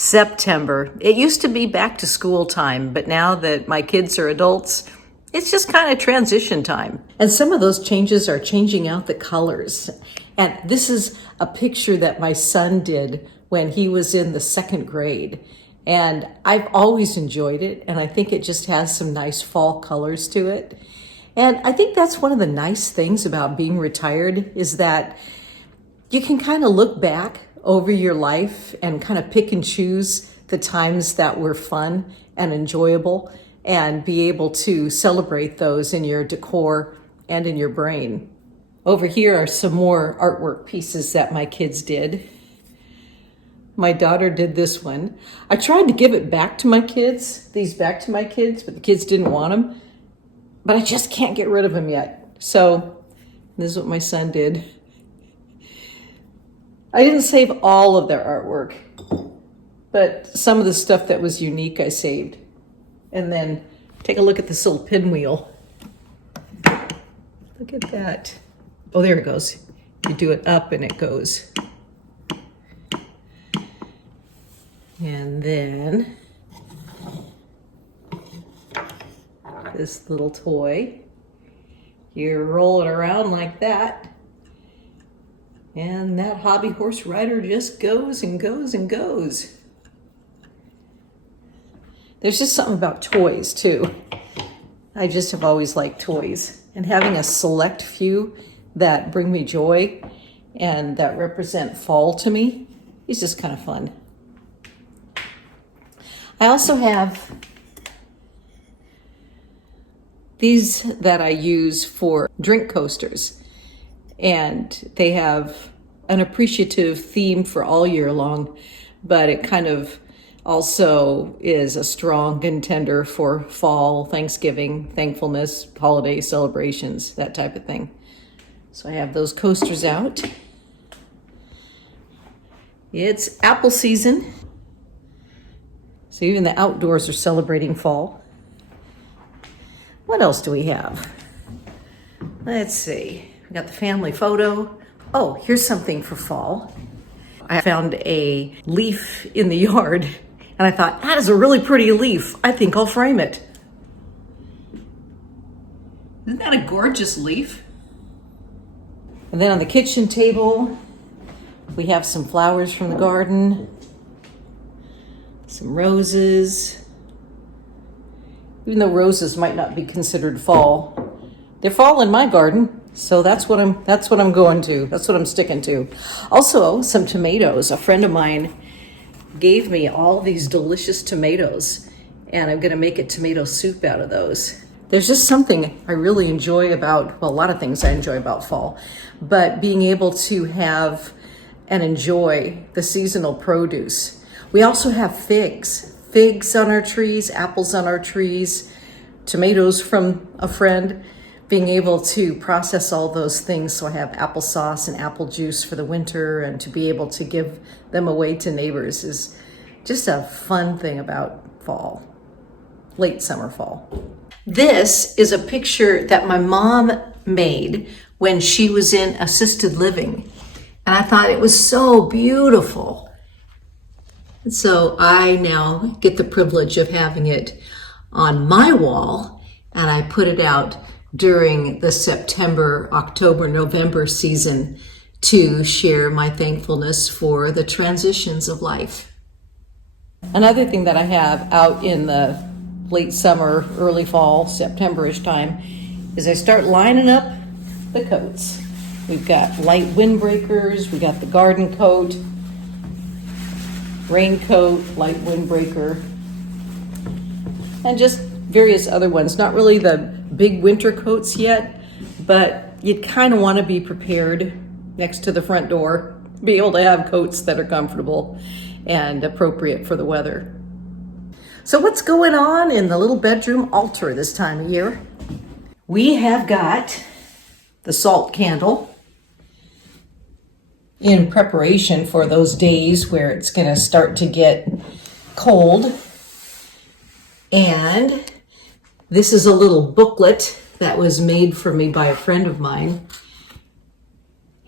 September. It used to be back to school time, but now that my kids are adults, it's just kind of transition time. And some of those changes are changing out the colors. And this is a picture that my son did when he was in the second grade. And I've always enjoyed it, and I think it just has some nice fall colors to it. And I think that's one of the nice things about being retired is that you can kind of look back over your life and kind of pick and choose the times that were fun and enjoyable and be able to celebrate those in your decor and in your brain. Over here are some more artwork pieces that my kids did. My daughter did this one. I tried to give it back to my kids, but the kids didn't want them. But I just can't get rid of them yet. So this is what my son did. I didn't save all of their artwork, but some of the stuff that was unique I saved. And then take a look at this little pinwheel. Look at that. Oh, there it goes. You do it up and it goes. And then this little toy. You roll it around like that. And that hobby horse rider just goes and goes and goes. There's just something about toys too. I just have always liked toys. And having a select few that bring me joy and that represent fall to me is just kind of fun. I also have these that I use for drink coasters, and they have an appreciative theme for all year long, but it kind of also is a strong contender for fall, Thanksgiving, thankfulness, holiday celebrations, that type of thing. So I have those coasters out. It's apple season, so even the outdoors are celebrating fall. What else do we have? Let's see. We got the family photo. Oh, here's something for fall. I found a leaf in the yard, and I thought, that is a really pretty leaf. I think I'll frame it. Isn't that a gorgeous leaf? And then on the kitchen table, we have some flowers from the garden, some roses. Even though roses might not be considered fall, they're fall in my garden. So that's what I'm going to. That's what I'm sticking to. Also, some tomatoes. A friend of mine gave me all these delicious tomatoes, and I'm going to make a tomato soup out of those. There's just something I really enjoy about, well, a lot of things I enjoy about fall, but being able to have and enjoy the seasonal produce. We also have figs on our trees, apples on our trees, tomatoes from a friend. Being able to process all those things, so I have applesauce and apple juice for the winter, and to be able to give them away to neighbors is just a fun thing about fall, late summer fall. This is a picture that my mom made when she was in assisted living, and I thought it was so beautiful. And so I now get the privilege of having it on my wall, and I put it out during the September, October, November season to share my thankfulness for the transitions of life. Another thing that I have out in the late summer, early fall, September-ish time, is I start lining up the coats. We've got light windbreakers, we got the garden coat, raincoat, light windbreaker, and just various other ones. Not really the big winter coats yet, but you'd kind of want to be prepared next to the front door, be able to have coats that are comfortable and appropriate for the weather. So what's going on in the little bedroom altar this time of year? We have got the salt candle in preparation for those days where it's going to start to get cold. And this is a little booklet that was made for me by a friend of mine.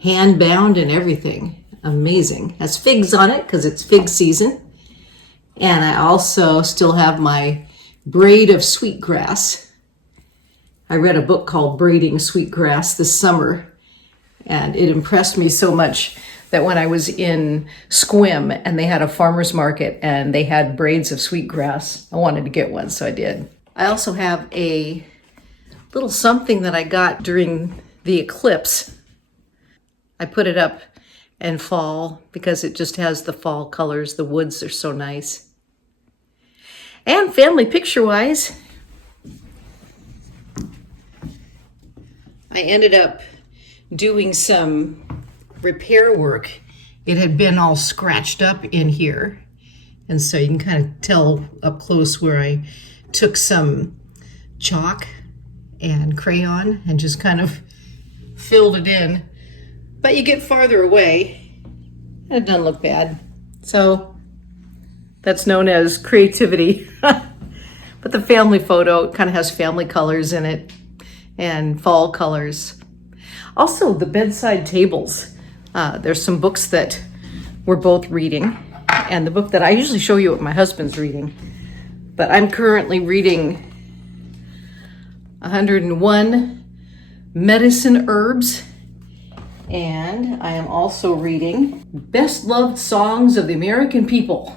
Hand bound and everything. Amazing. Has figs on it because it's fig season. And I also still have my braid of sweetgrass. I read a book called Braiding Sweetgrass this summer, and it impressed me so much that when I was in Squim and they had a farmer's market and they had braids of sweetgrass, I wanted to get one, so I did. I also have a little something that I got during the eclipse. I put it up in fall because it just has the fall colors. The woods are so nice. And family picture-wise, I ended up doing some repair work. It had been all scratched up in here. And so you can kind of tell up close where I took some chalk and crayon and just kind of filled it in. But you get farther away, and it doesn't look bad. So that's known as creativity. But the family photo kind of has family colors in it and fall colors. Also, the bedside tables. There's some books that we're both reading, and the book that I usually show you what my husband's reading. But I'm currently reading 101 Medicine Herbs, and I am also reading Best Loved Songs of the American People.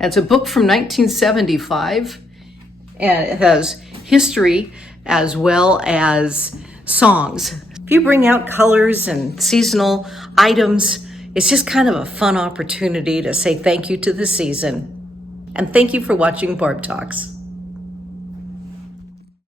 And it's a book from 1975, and it has history as well as songs. If you bring out colors and seasonal items, it's just kind of a fun opportunity to say thank you to the season. And thank you for watching Barb Talks.